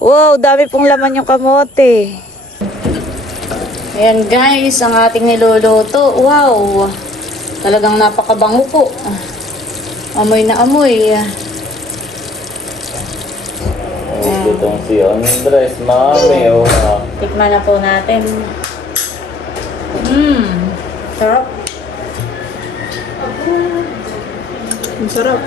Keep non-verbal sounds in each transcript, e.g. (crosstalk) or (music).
Wow, dami pong laman yung kamote. Ayan guys, ang ating niluluto. Wow, talagang napakabango po. Amoy na amoy. Itong si Andres, mami, oh. Tikman na po natin. Mmm, sarap. Ang sarap.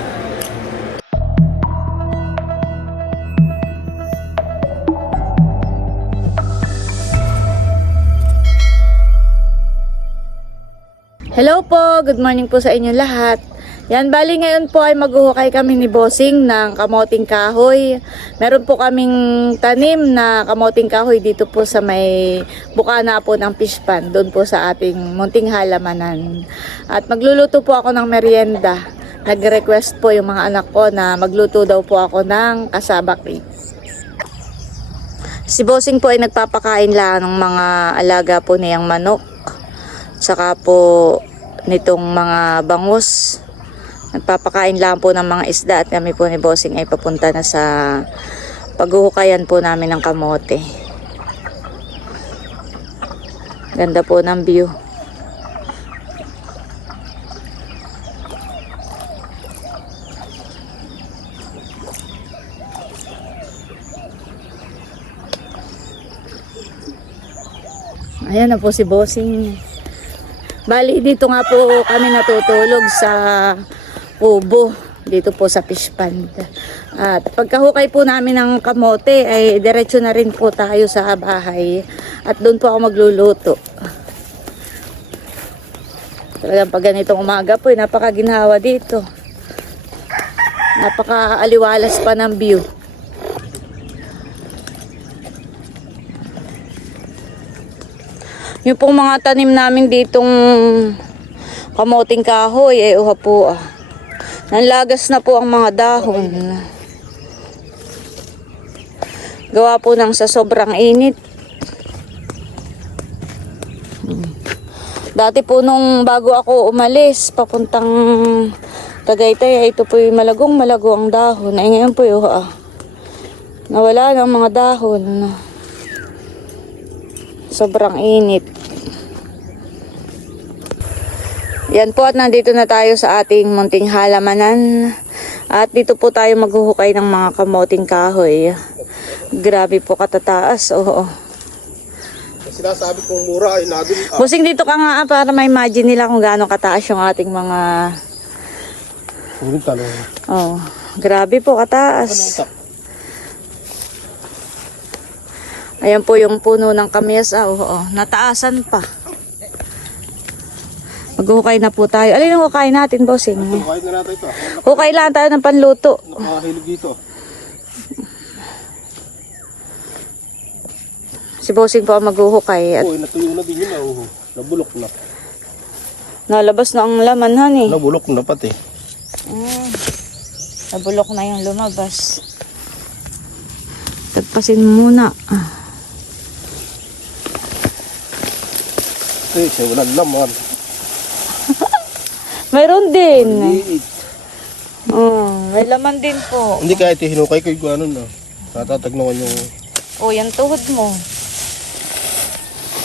Hello po, good morning po sa inyo lahat. Yan, bali ngayon po ay maghuhukay kami ni Bossing ng kamoting kahoy. Meron po kaming tanim na kamoting kahoy dito po sa may bukana po ng fish pan, doon po sa ating munting halamanan. At magluluto po ako ng merienda. Nag-request po yung mga anak ko na magluto daw po ako ng kasaba cake. Si Bossing po ay nagpapakain lang ng mga alaga po niyang manok. Saka po nitong mga bangus. Nagpapakain lang po ng mga isda at kami po ni Bossing ay papunta na sa paghuhukayan po namin ng kamote. Ganda po ng view. Ayan na po si Bossing. Bali, dito nga po kami natutulog sa kubo. Dito po sa fish pond. At pagkahukay po namin ng kamote, ay diretso na rin po tayo sa bahay. At doon po ako magluluto. Talagang pag ganitong umaga po, eh, napakaginhawa dito. Napaka-aliwalas pa ng view. Yung pong mga tanim namin ditong kamoting kahoy, ay uha po ah. Nanlagas na po ang mga dahon. Gawa po ng sa sobrang init. Dati po nung bago ako umalis, papuntang Tagaytay, ay ito po yung malagong malago ang dahon. Ay ngayon po yung ah, nawala ng mga dahon. Sobrang init. Yan po at nandito na tayo sa ating munting halamanan. At dito po tayo maghuhukay ng mga kamoting kahoy. Grabe po katataas. Oo. Sinasabi kong mura ay nabili. Ah, Busing dito ka nga ah, para ma-imagine nila kung gaano kataas yung ating mga... Talong. Oh, grabe po kataas. Ayan po yung puno ng kamyas. Ah, oo, nataasan pa. Maghuhukay na po tayo. Alin ang hukay natin, bossing? Kahit na natin ito. Hukay lang tayo ng panluto. Nakahilog dito. Si bossing po ang maghuhukay. At Oo, natuyo na din yun. oo. Nabulok na. nalabas na ang laman, honey. Nabulok na pati. Mm. Nabulok na yung lumabas. Tagpasin mo muna. Ah. Eh, siya walang laman. (laughs) Mayroon din. Liit. Oh, may laman din po. Hindi kahit hinukay ko yung ano na. Natatagnawan yung... Oh, yan tuhod mo.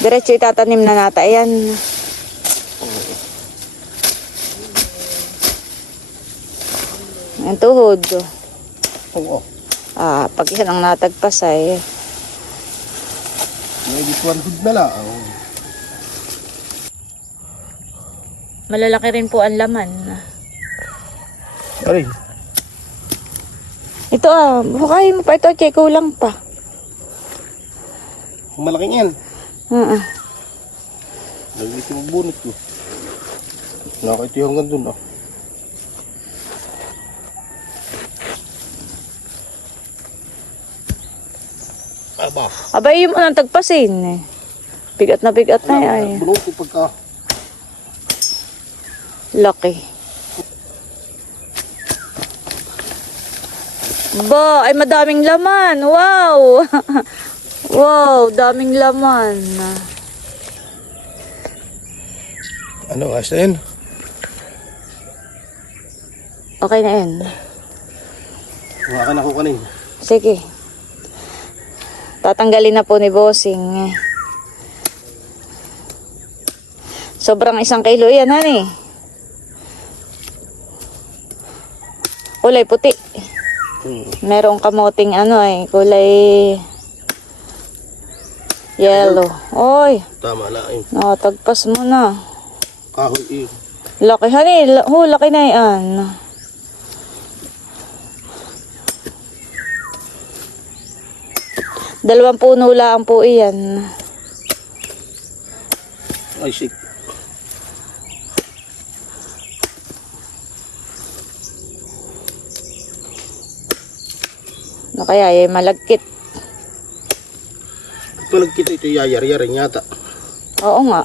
Diretso itatanim na nata. Ayan. Yan tuhod. Oo. Oh, Ah, pag yan ang natagpas ay may one hood na lang. Oh. Malalaki rin po ang laman. Aray. Ito ah, hukayin mo pa ito. Che, kulang pa. Ang malaking yan. Oo. Nagigit yung bunot ko. Nakakita yung hanggang dun. Oh. Aba. Abay, yun mo nang tagpasin eh. Bigat na bigat na ay. Bulong ko pagka... Laki. Ba, ay madaming laman. Wow! (laughs) wow, daming laman. Ano, na yun? Okay na yan. Huwakan ako kanina. Sige. Tatanggalin na po ni Bossing. Sobrang isang kilo yan, honey. Kulay puti. Hmm. Merong kamoting ano eh, kulay yellow. Oy, Tama na yun. nakatagpas mo na. Kahoy eh. Laki, honey. L- oh, laki na yan. Dalawang puno lang po iyan. Ay, shit. Kaya, eh, malagkit. Tulad kita ito yayar-yarin yata. Oo nga.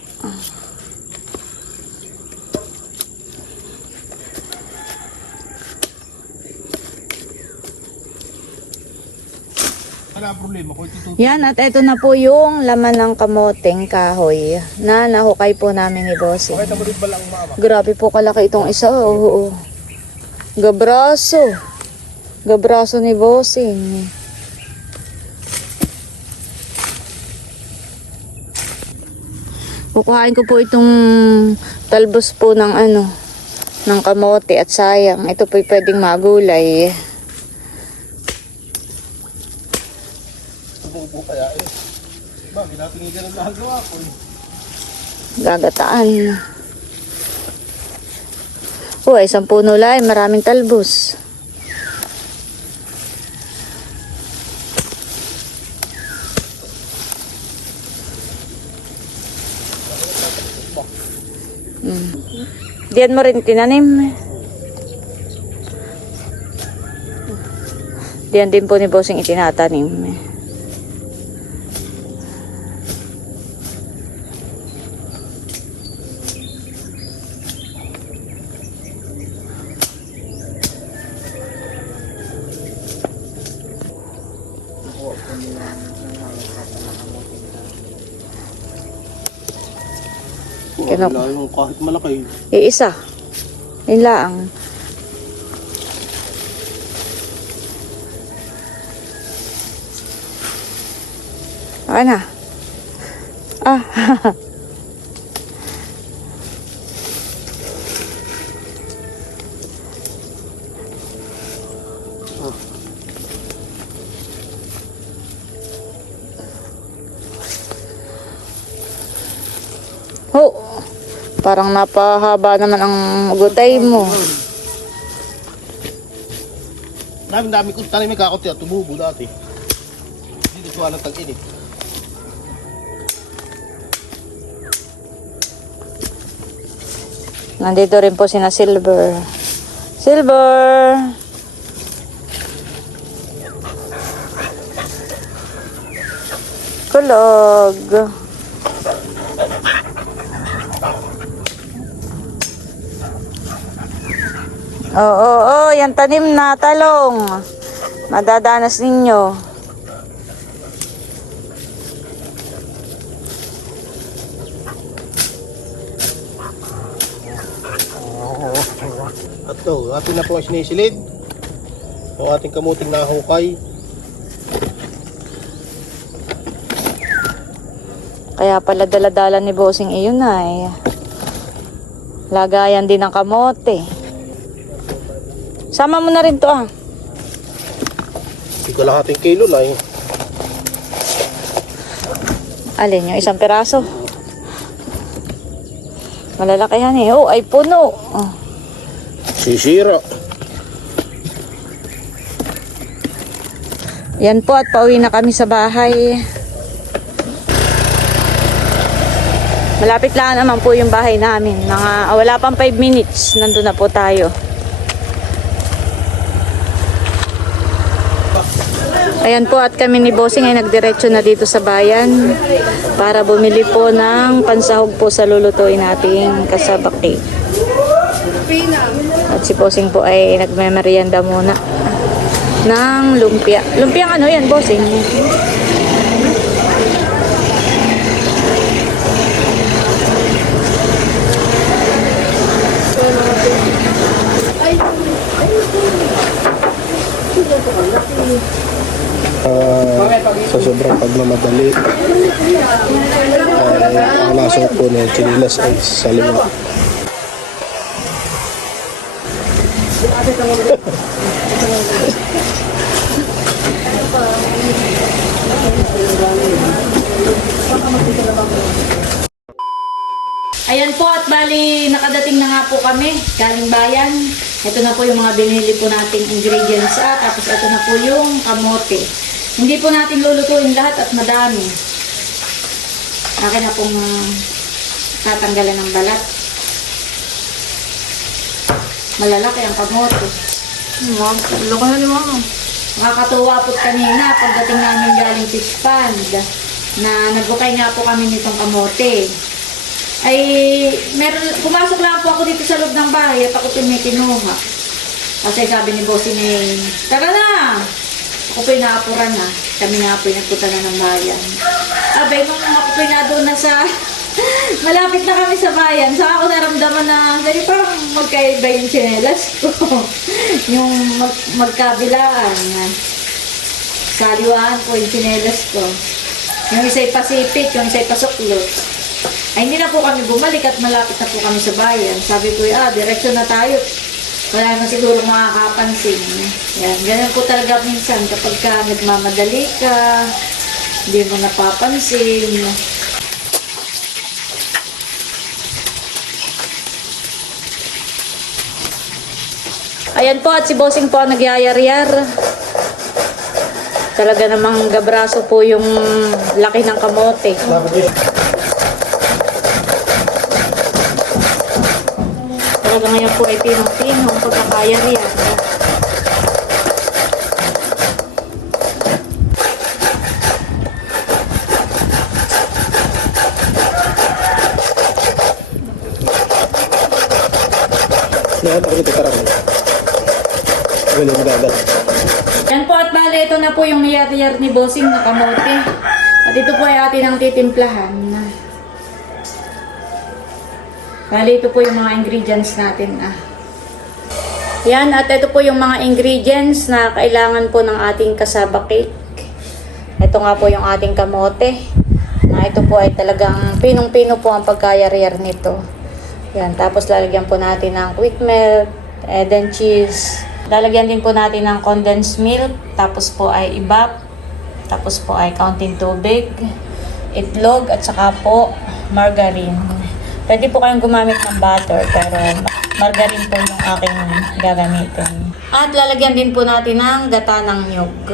Ang problema ko? Ito Yan, at ito na po yung laman ng kamoting kahoy na nahukay po namin ni Bossing. Grabe po kalaki itong isa. Oo, oo. Gabraso. Gabraso ni Bossing. Kukuhain ko po itong talbos po ng ano, ng kamote at sayang. Ito po pwedeng magulay. Kaya eh. Diba, ginatinigan ang nagawa ko eh. Gagataan. Oh, isang puno lang, maraming talbos. Diyan mo rin tinanim. Diyan din po ni Bossing itinatanim. Kino- Wala yung kahit malaki. Iisa. Yun lang. Okay na. Ah. (laughs) Oh, parang napahaba naman ang gutay mo. Dami dami kong tanim may kakot yan. Tumubo dati. Dito ko alam tag-init. Nandito rin po sina Silver. Silver! Kulog. Oo, oo, oo, yan tanim na talong. Madadanas ninyo. At to, atin na po ang sinisilid. Yung ating kamuting nahukay. Kaya pala daladala ni Bossing iyon ay lagayan din ng kamote. Sama mo na rin to ah. Hindi ko lahating kilo na eh. Alin yung isang piraso. Malalaki yan eh. Oh, ay puno. Oh. Sisira. Yan po at pauwi na kami sa bahay. Malapit lang naman po yung bahay namin. Mga ah, wala pang 5 minutes. Nandun na po tayo. Ayan po at kami ni Bossing ay nagdiretso na dito sa bayan para bumili po ng pansahog po sa lulutuin nating kasaba cake. At si Bossing po ay nagmemerienda muna ng lumpia. Lumpia ano yan, Bossing? Ah, sa sobrang pagmamadali, ay ang nasuot po ng chinilas ay sa lima. Ayan po at bali nakadating na nga po kami galing bayan. Ito na po yung mga binili po nating ingredients at tapos ito na po yung kamote. Hindi po natin lulutuin lahat at madami. Akin na pong ah, tatanggalan ng balat. Malalaki ang kamote. Wow, loko na ni mama. Nakakatuwa po kanina pagdating namin galing fish pond na nagbukay nga po kami nitong kamote ay meron, pumasok lang po ako dito sa loob ng bahay at ako may kinuha. Kasi sabi ni Bossy ni, tara na! Ako po inaapuran na. Kami nga po nagpunta na ng bayan. Abay, nung ako po na doon na sa, (laughs) malapit na kami sa bayan, saka ako naramdaman na, dahil parang magkaiba yung tsinelas ko. (laughs) yung mag, magkabilaan. Saliwaan po yung tsinelas ko. Yung isa'y Pacific, yung isa'y Pasuklot. Ay, hindi na po kami bumalik at malapit na po kami sa bayan. Sabi ko, ah, direksyon na tayo. Wala na siguro makakapansin. Yan, ganun po talaga minsan kapag ka nagmamadali ka, hindi mo napapansin. Ayan po at si Bossing po ang nagyayar-yar. Talaga namang gabraso po yung laki ng kamote. Talaga ngayon po ay pinong-pinong ako tarang. Galing dagat. Yan po at bale, ito na po yung niyar-yar ni Bossing na kamote. At ito po ay atin ang titimplahan. Bale, ito po yung mga ingredients natin. Ah. Yan, at ito po yung mga ingredients na kailangan po ng ating kasaba cake. Ito nga po yung ating kamote. Na ito po ay talagang pinong-pino po ang pagkayar-yar nito. Yan, tapos lalagyan po natin ng quick melt, and then cheese. Lalagyan din po natin ng condensed milk, tapos po ay ibap, tapos po ay counting tubig, itlog, at saka po margarine. Pwede po kayong gumamit ng butter, pero margarine po yung aking gagamitin. At lalagyan din po natin ng gata ng nyug.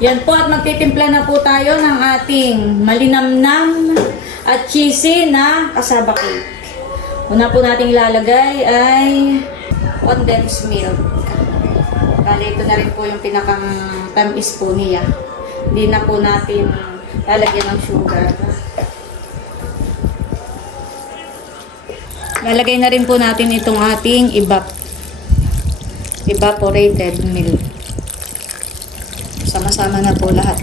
Yan po at magtitimpla na po tayo ng ating malinamnam at cheesy na kasaba cake. Una po nating ilalagay ay condensed milk. Bali, ito na rin po yung pinakang tamis po niya. Hindi na po natin lalagyan ng sugar. Lalagay na rin po natin itong ating evap evaporated milk. Sama-sama na po lahat.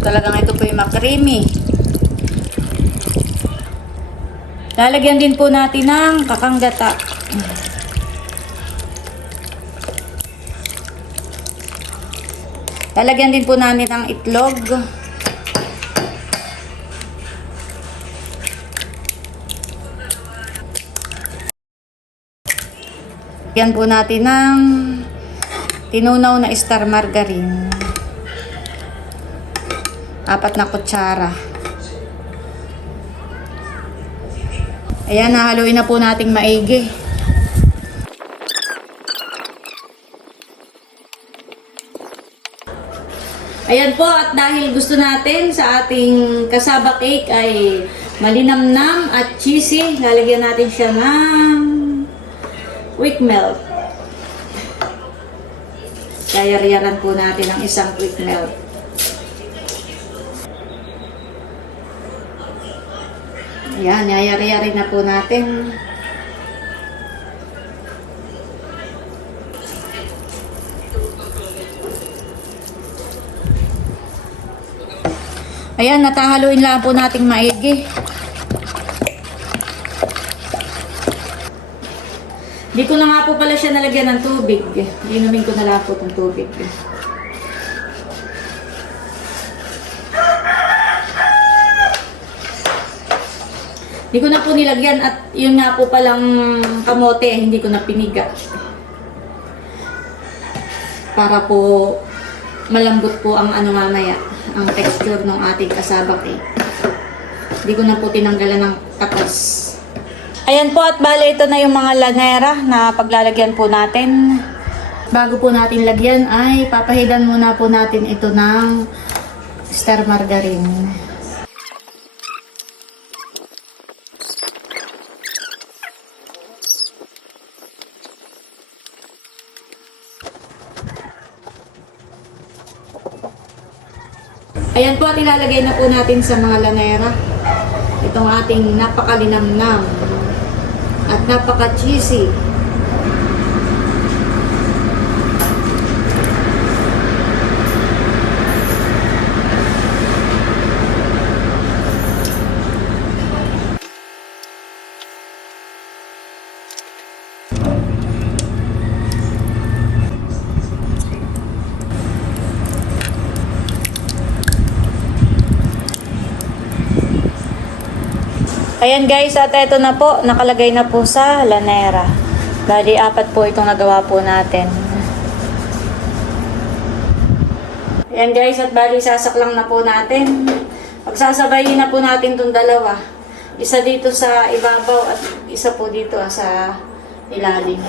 Talagang ito po yung makrimi. Lalagyan din po natin ng kakanggata. Lalagyan din po natin ng itlog. Lagyan po natin ng tinunaw na star margarine. Apat na kutsara. Ayan, nahaluin na po nating maigi. Ayan po, at dahil gusto natin sa ating kasaba cake ay malinamnam at cheesy, lalagyan natin siya ng quick melt. Yayaryaran po natin ang isang quick melt. Ayan, yayari-yari na po natin. Ayan, natahaluin lang po nating maigi. Hindi ko na nga po pala siya nalagyan ng tubig. Inumin ko na lang po ng tubig. Hindi ko na po nilagyan at yun nga po palang kamote, hindi ko na piniga. Para po malambot po ang ano mamaya, ang texture ng ating kasaba cake. Hindi ko na po tinanggalan ng katas. Ayan po at bale ito na yung mga lanera na paglalagyan po natin. Bago po natin lagyan ay papahidan muna po natin ito ng star margarine. Ayan po at ilalagay na po natin sa mga lanera. Itong ating napakalinamnam at napaka-cheesy. Ayan guys, at ito na po, nakalagay na po sa lanera. Bali, apat po itong nagawa po natin. Ayan guys, at bali sasaklang na po natin. Pagsasabayin na po natin itong dalawa. Isa dito sa ibabaw at isa po dito sa ilalim.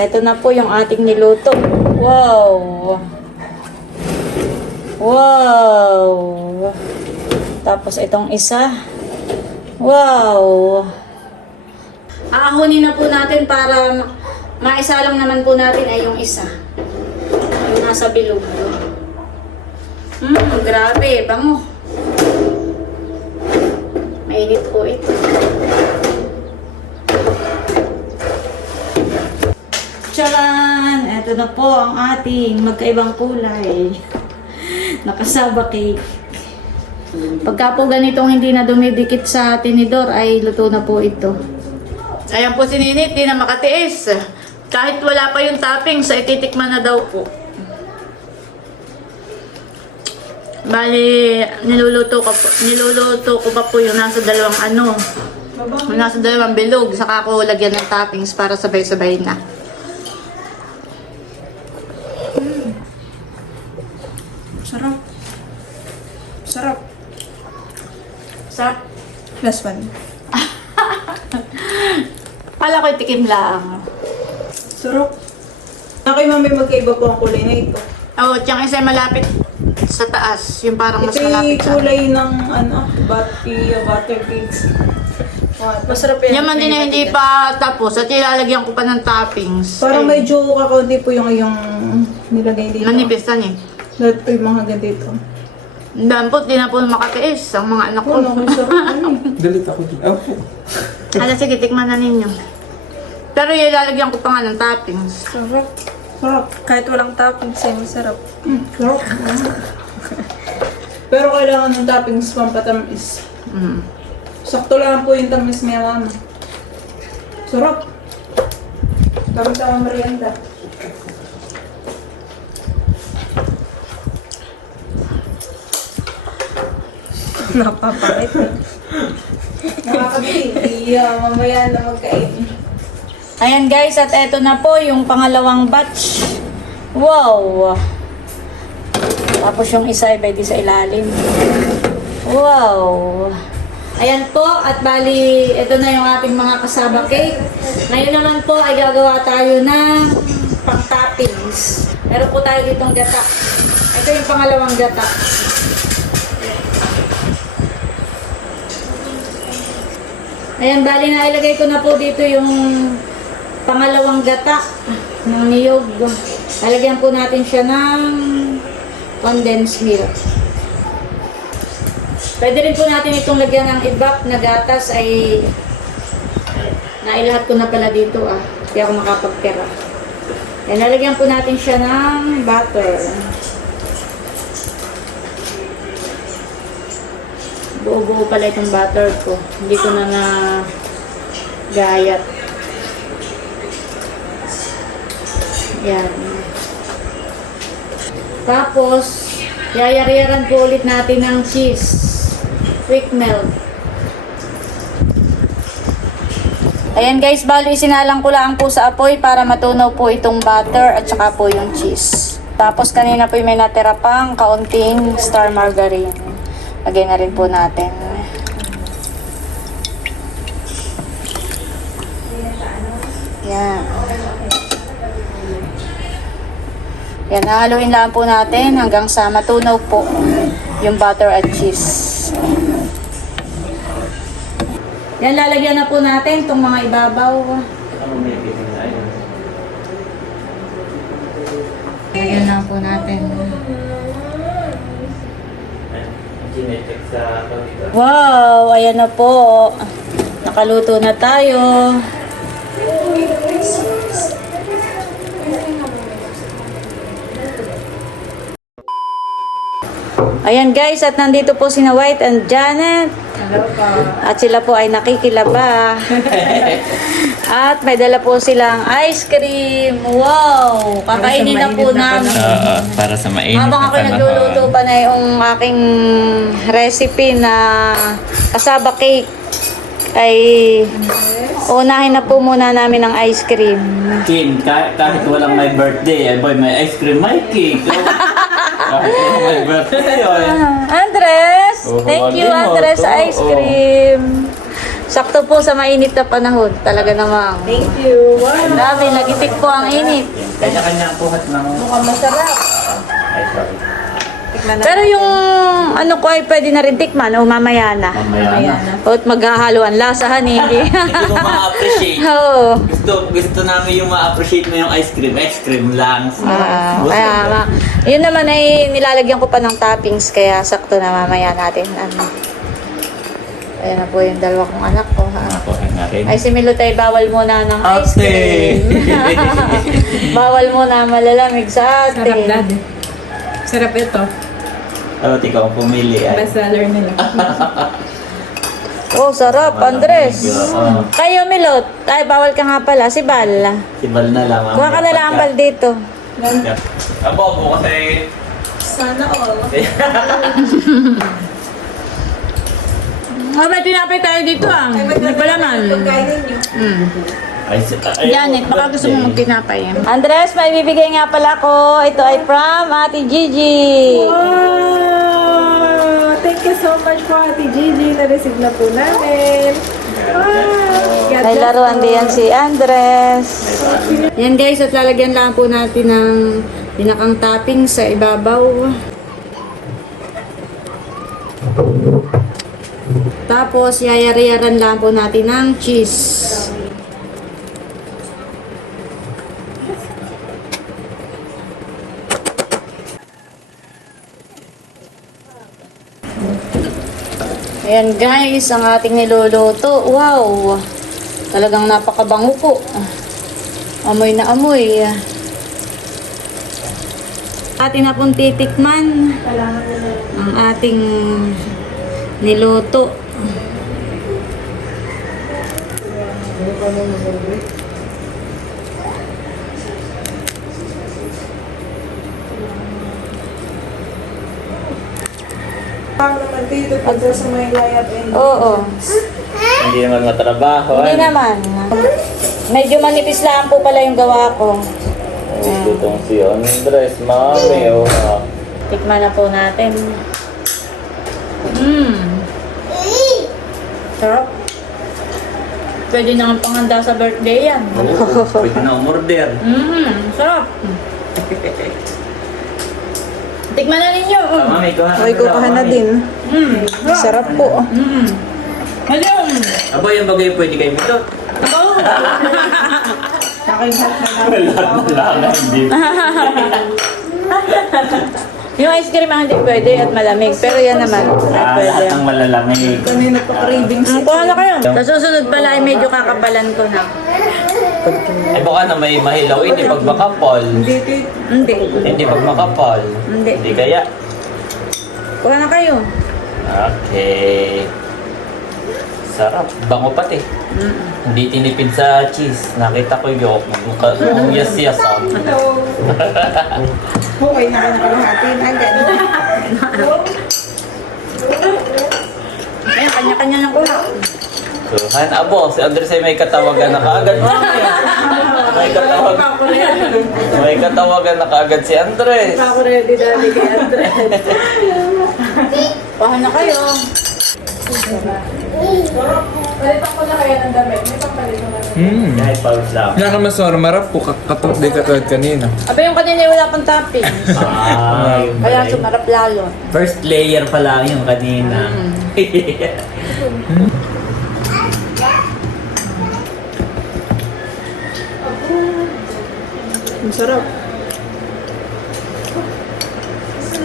Ito na po yung ating niluto. Wow! Wow! Tapos itong isa. Wow! Aahunin na po natin para ma- maisa lang naman po natin ay yung isa. Yung nasa bilog doon. Hmm, grabe. Bango. Mainit po ito. Charan! Ito na po ang ating magkaibang kulay. (laughs) Nakasaba cake. Pagka po ganitong hindi na dumidikit sa tinidor ay luto na po ito. Ayan po si Ninit, di na makatiis. Kahit wala pa yung topping, sa ititikman na daw po. Bali, niluluto ko po, niluluto ko pa po yung nasa dalawang ano. Yung nasa dalawang bilog, saka ako lagyan ng toppings para sabay-sabay na. Sarap. Sarap. Sarap. Last one. (laughs) Kala ko tikim lang. Sarap. Na kay mami magkaiba po ang kulay na ito. Oh, tiyang isa malapit sa taas. Yung parang mas ito yung malapit sa... kulay ng ano, butter, butter cakes. Masarap yan. Yaman din na hindi pa tapos at ilalagyan ko pa ng toppings. Parang Ay, medyo kakaunti po yung yung nilagay dito. Manipisan eh. Lahat po yung mga ganito. Dampot, di na po makatiis ang mga anak ko. Sarap (laughs) ano eh. Dalit ako din. Opo. Ano, sige, tikman na ninyo. Pero ilalagyan ko pa nga ng toppings. Sarap. Sarap. Kahit walang toppings ay masarap. Mm, sarap. Pero kailangan ng toppings pampatamis. Mm. Sakto lang po yung tamis ni mama. Sarap. Tapos sa merienda. (laughs) Napapakit. Nakakabili. Hindi uh, mamaya na magkain. Ayan guys, at eto na po yung pangalawang batch. Wow! Tapos yung isa ay pwede sa ilalim. Wow! Ayan po, at bali, ito na yung ating mga kasaba cake. Ngayon naman po ay gagawa tayo ng pang-toppings. Meron po tayo ditong gata. Ito yung pangalawang gata. Ayan, bali na ilagay ko na po dito yung pangalawang gata ng niyog. Lalagyan po natin siya ng condensed milk. Pwede rin po natin itong lagyan ng ibak na gatas ay nailahat ko na pala dito ah. Hindi ako makapagpera. Yan, lalagyan po natin siya ng butter. Buo-buo pala itong butter ko. Hindi ko na na gayat. Yan. Tapos, yayariyaran po ulit natin ng cheese. Quick melt. Ayan guys, bali isinalang ko lang po sa apoy para matunaw po itong butter at saka po yung cheese. Tapos kanina po may natira pang kaunting star margarine. Lagay na rin po natin. Yan. Yan, haluin lang po natin hanggang sa matunaw po yung butter at cheese. Yan, lalagyan na po natin itong mga ibabaw. Ano may kitin na yun? Lagyan na po natin. Chinecheck sa. Wow, ayan na po. Nakaluto na tayo. Ayan guys, at nandito po sina White and Janet. At sila po ay nakikilaba. (laughs) at may dala po silang ice cream. Wow! Kakainin na po namin. Oo, para sa mainit Habang ako nagluluto pa na yung aking recipe na kasaba cake, ay unahin na po muna namin ang ice cream. Kim, kahit, kahit walang may birthday, eh boy, may ice cream, may cake. Oh. (laughs) kahit walang may birthday, oy. Andres! Oo, Thank you. Andres, sa ice Oo. cream. Sakto po sa mainit na panahon. Talaga namang. Thank you. Wow. Ang dami, nagitik po ang init. Kanya-kanya puhat ng... Mukhang masarap. Ay, sorry. Tikman na. Pero yung ano ko ay pwede na rin tikman o mamaya na. Mamaya na. O at maghahaluan lasahan (laughs) eh. Hindi. Hindi mo (laughs) ma-appreciate. Oo. Gusto, gusto namin yung ma-appreciate mo yung ice cream. Ice cream lang. Ah, Gusto kaya ko. ma, yun naman ay nilalagyan ko pa ng toppings kaya sakto na mamaya natin. Ano. Ayan na po yung dalawa kong anak ko. Ha? Ako na rin. Ay si Milutay bawal muna ng ice Ate! cream. (laughs) bawal muna malalamig sa Sarap, atin. dad. Sarap ito. Oh, ikaw ang pumili. Ay. Best seller nila. Oh, sarap, Andres. Oo. Kayo, Milot. Ay, bawal ka nga pala. Si Bal. Si Bal na lang. Kuha ka na lang ang Bal dito. Abo, abo kasi... Sana all. (laughs) Oh, may tinapay tayo dito ah. Hindi pala man. Pagkainin niyo. Mm. Ay, si- ay, Janet, baka gusto mo magtinapay. Andres, may bibigay nga pala ko. Ito ay from Ate Gigi. Wow! So much po, Ate Gigi. Na-receive na po namin. Wow! God May bless laruan po. din si Andres. Yan guys, at lalagyan lang po natin ng pinakang topping sa ibabaw. Tapos, yayari-yaran lang po natin ng cheese. Ayan guys, ang ating niluluto. Wow! Talagang napakabango po. Amoy na amoy. Atin na pong titikman ang ating niluto. Pag sa may layat and Oo. Hindi naman matrabaho. Hindi ano? naman. Medyo manipis lang po pala yung gawa ko. Ay, Itong si Andres, mami, oh. Tikman na po natin. Mmm. Sarap. Pwede na ang panghanda sa birthday yan. Oo, Pwede na umorder. Mmm, sarap. (laughs) Tikman na ninyo. Ah, Mami, kuha kukuha na din. Mmm, Sarap po. Mmm. Ayun. Aba, yung bagay pwede kayo mitot. Oh. Nakihat na lang. Lahat na lang, hindi. Yung ice cream ang hindi pwede at malamig. Pero yan naman. Ah, pwede. lahat ng malalamig. Kanina pa cravings. Ang kuha na kayo. Sa susunod pala ay medyo kakapalan ko na. Ay baka na may mahilaw, hindi pag makapal. Hindi, Hindi. Hindi pag makapal. Hindi. Hindi kaya. Kuha na kayo. Okay. Sarap. Bango pati. Hindi tinipid sa cheese. Nakita ko yung mukha. Yung yes-yes ah. Ito. Okay na ka na na ganun. (laughs) Ayun, kanya-kanya ng kuha. Tuhan, abo, si Andres ay may katawagan na kaagad. (laughs) may katawagan. May katawagan na kaagad si Andres. Ako ready dali kay Andres. (laughs) Na kayo. Palitan ko na kaya ng damit. May pampalit mo na. Hmm. Kahit pawis lang. Nakamasor, marap po, katot di katulad kanina. Aba yung kanina yung wala pang topping. (laughs) Ah, Kaya pala. sumarap lalo. First layer pa lang yung kanina. Ang sarap.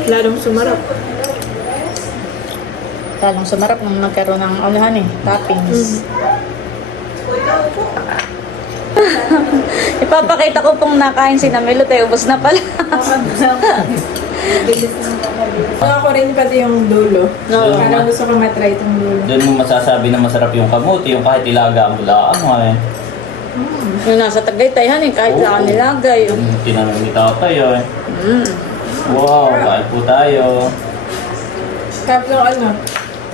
Lalong sumarap. Lalong sumarap nung nagkaroon ng unahan eh, toppings. (laughs) Ipapakita ko pong nakain si Namelo, tayo ubos na pala. (laughs) Mga ko rin pati yung dulo. No. Parang gusto ko matry itong dulo. Doon mo masasabi na masarap yung kamuti, yung kahit ilaga mo lang eh. Yung nasa Tagaytay, eh, kahit saan nilagay. Yung tinanong ni tayo eh. Mm. Wow, kain po tayo. Tapos yung ano,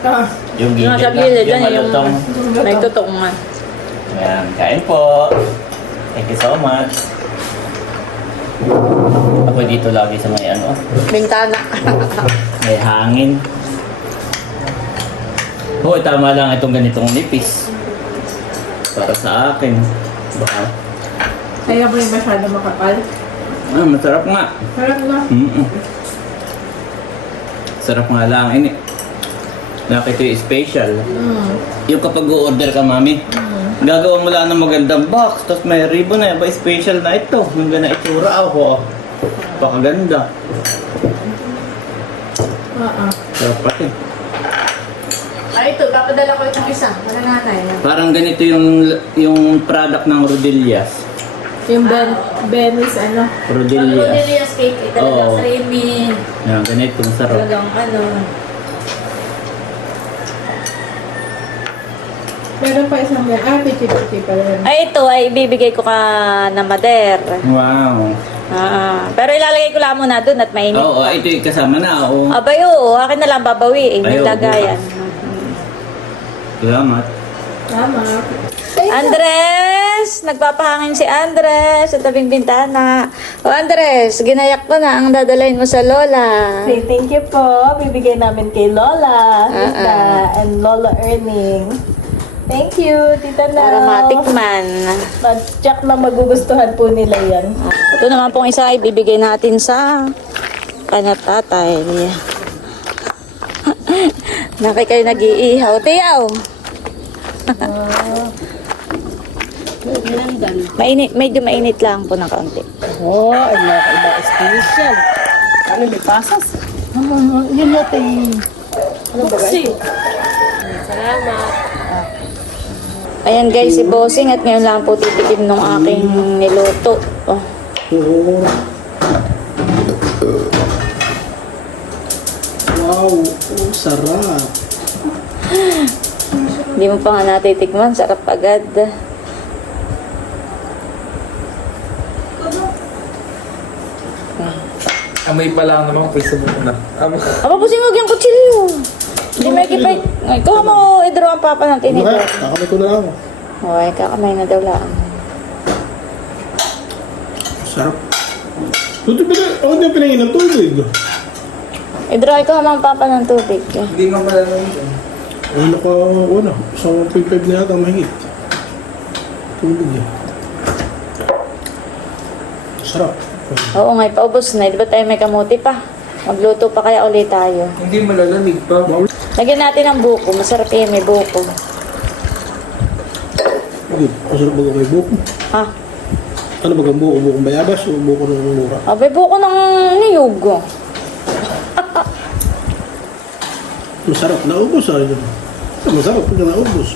ah, Yung Yung gigit nasa lang, gilid, yung yan yung malutong. may tutungan. Ayan, kain po. Thank you so much. Ako dito lagi sa may ano, Bintana. (laughs) may hangin. Hoy, tama lang itong ganitong nipis. Para sa akin. Baka, ayaw ko yung masyado makapal. ah, masarap nga. Sarap na. Mm Sarap nga lang. Ini. Nakita yung special. Yung kapag order ka, mami, gagawa mo lang ng magandang box, tapos may ribbon na, ba special na ito. Yung gana itsura ako. Pakaganda. Oo. Sarap pati. Ay, ito, papadala ko itong isa. Wala nanay. Parang ganito yung yung product ng Rodillas. Yung ben, Benny's ano. Rodillas. Rodelias cake, eh, talagang Oo. creamy. Yan, ganito, sarap. Talagang ano. Meron pa isang ben. Ah, pichi-pichi pala yun. Ay, ito ay ibibigay ko ka na mader. Wow. Ah, pero ilalagay ko lang muna doon at mainit. Oo, ito yung kasama na. Oo. Abay, oo. Akin na lang babawiin. Ay, Yung oo, lagayan. Salamat. Tama. Andres! Nagpapahangin si Andres sa tabing bintana. O Andres, ginayak ko na ang dadalhin mo sa Lola. Say thank you po. Bibigay namin kay Lola, Tita, Ah, and Lola Erning. Thank you, Tita Nel. Para matikman. Mag-check na magugustuhan po nila yan. Ito naman pong isa ibibigay natin sa kanya tatay. (laughs) Nakay kayo nag-iihaw. Tiyaw! Mainit, medyo mainit lang po ng kaunti. Oh, iba, iba special. Ano, may pasas? Yun natin. Ano ba guys? Ayan guys, si Bossing at ngayon lang po titikim nung aking niluto. Oh. Wow, oh, sarap. (laughs) Hindi mo pa nga natitikman, sarap agad. Amoy pa lang naman, pwesa mo na. Am Aba, Bossing, huwag yung kutsilyo. Hindi may kipay. Ay, kuha mo, idro ang papa ng Ano tinidor. ka? Kakamay ko na lang. Okay, kakamay na daw lang. Sarap. Ito pala, ako din pinangin ng tubig. Idro, ikaw ang papa ng tubig. Hindi mo pala naman yun. Ano ka, ano, isang 1.5 na yata mahigit. Tubig yan. Sarap. Oo nga, paubos na. Di ba tayo may kamuti pa? Magluto pa kaya ulit tayo. Hindi malalamig pa. Lagyan natin ng buko. Masarap yan, may buko. Good. Masarap baga may buko. Ha? Ano baga buko? Bukong bayabas o buko ng mura? Abay, buko ng niyog. Masarap. Naubos ah. yun. Masarap pag naubos.